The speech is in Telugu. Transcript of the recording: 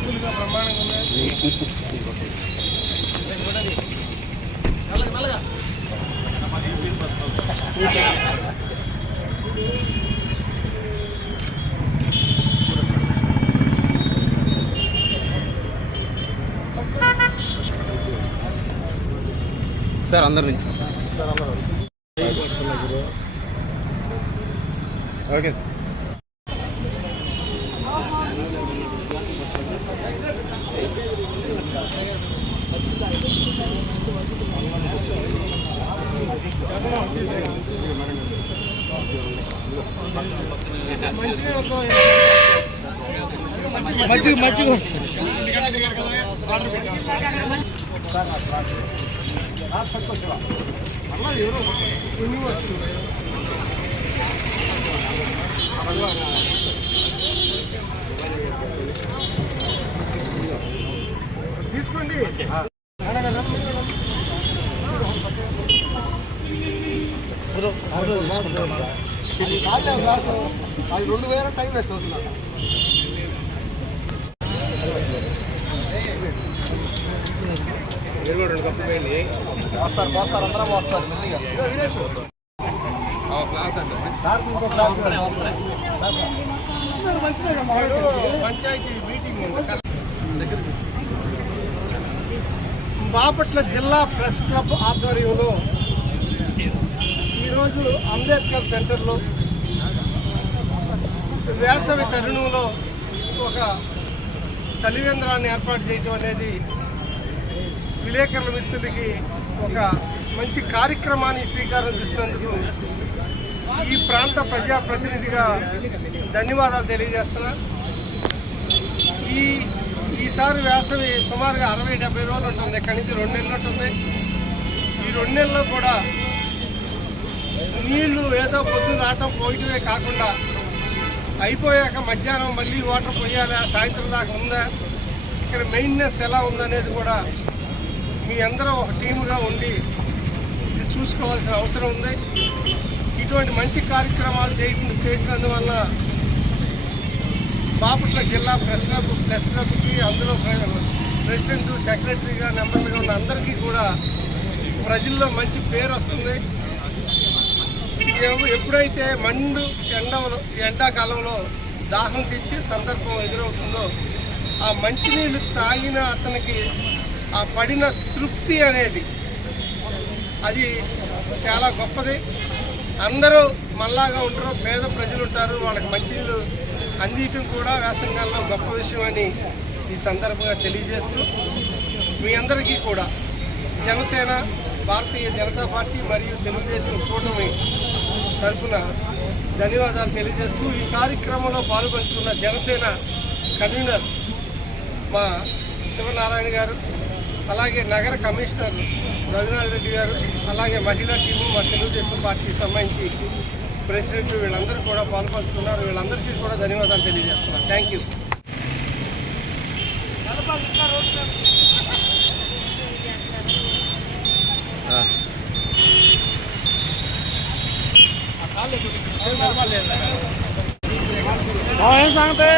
సింపుల్గా బ్రహ్మాండంగా ఉన్నాయి. సార్ అందరి నుంచి ఓకే సార్. మంచిగా తీసుకోండి. అది 2000 టైం వేస్ట్ అవుతుంది. వస్తారు అందరం వస్తారు. పంచాయతీ మీటింగ్ బాపట్ల జిల్లా ప్రెస్ క్లబ్ ఆధ్వర్యంలో ఈరోజు అంబేద్కర్ సెంటర్లో వేసవి తరుణంలో ఒక చలివేంద్రాన్ని ఏర్పాటు చేయడం అనేది విలేకరుల మిత్రులకి ఒక మంచి కార్యక్రమాన్ని శ్రీకారం చుట్టినందుకు ఈ ప్రాంత ప్రజాప్రతినిధిగా ధన్యవాదాలు తెలియజేస్తున్నా. ఈసారి వేసవి సుమారుగా 60-70 రోజులు ఉంటుంది. ఇక్కడి నుంచి 2 నెలలు ఉంటుంది. ఈ 2 నెలల్లో కూడా నీళ్లు ఏదో పొద్దున రావటం పోయటమే కాకుండా అయిపోయాక మధ్యాహ్నం మళ్ళీ వాటర్ పోయాలా, సాయంత్రం దాకా ఉందా, ఇక్కడ మెయింటెనెన్స్ ఎలా ఉందనేది కూడా మీ అందరూ ఒక టీముగా ఉండి ఇది చూసుకోవాల్సిన అవసరం ఉంది. ఇటువంటి మంచి కార్యక్రమాలు చేసినందువల్ల బాపట్ల జిల్లా ప్రెస్ క్లబ్కి అందులో ప్రెసిడెంట్, సెక్రటరీగా, మెంబర్లుగా ఉన్న అందరికీ కూడా ప్రజల్లో మంచి పేరు వస్తుంది. ఎప్పుడైతే ఎండాకాలంలో దాహం తెచ్చి సందర్భం ఎదురవుతుందో ఆ మంచినీళ్ళు తాగిన అతనికి ఆ పడిన తృప్తి అనేది అది చాలా గొప్పది. అందరూ మళ్ళాగా ఉంటారు, పేద ప్రజలు ఉంటారు, వాళ్ళకి మంచినీళ్ళు అందించడం కూడా వేసంగాల్లో గొప్ప విషయం అని ఈ సందర్భంగా తెలియజేస్తూ మీ అందరికీ కూడా జనసేన, భారతీయ జనతా పార్టీ మరియు తెలుగుదేశం కూటమి తరఫున ధన్యవాదాలు తెలియజేస్తూ ఈ కార్యక్రమంలో పాల్గొంచుకున్న జనసేన కన్వీనర్ మా శివనారాయణ గారు, అలాగే నగర కమిషనర్ రఘునాథ్ రెడ్డి గారు, అలాగే మహిళా టీము మా తెలుగుదేశం పార్టీకి సంబంధించి ప్రెసిడెంట్ వీళ్ళందరూ కూడా పాల్పంచుకున్నారు. వీళ్ళందరికీ కూడా ధన్యవాదాలు తెలియజేస్తున్నారు. Thank you. ఏం సంగతి?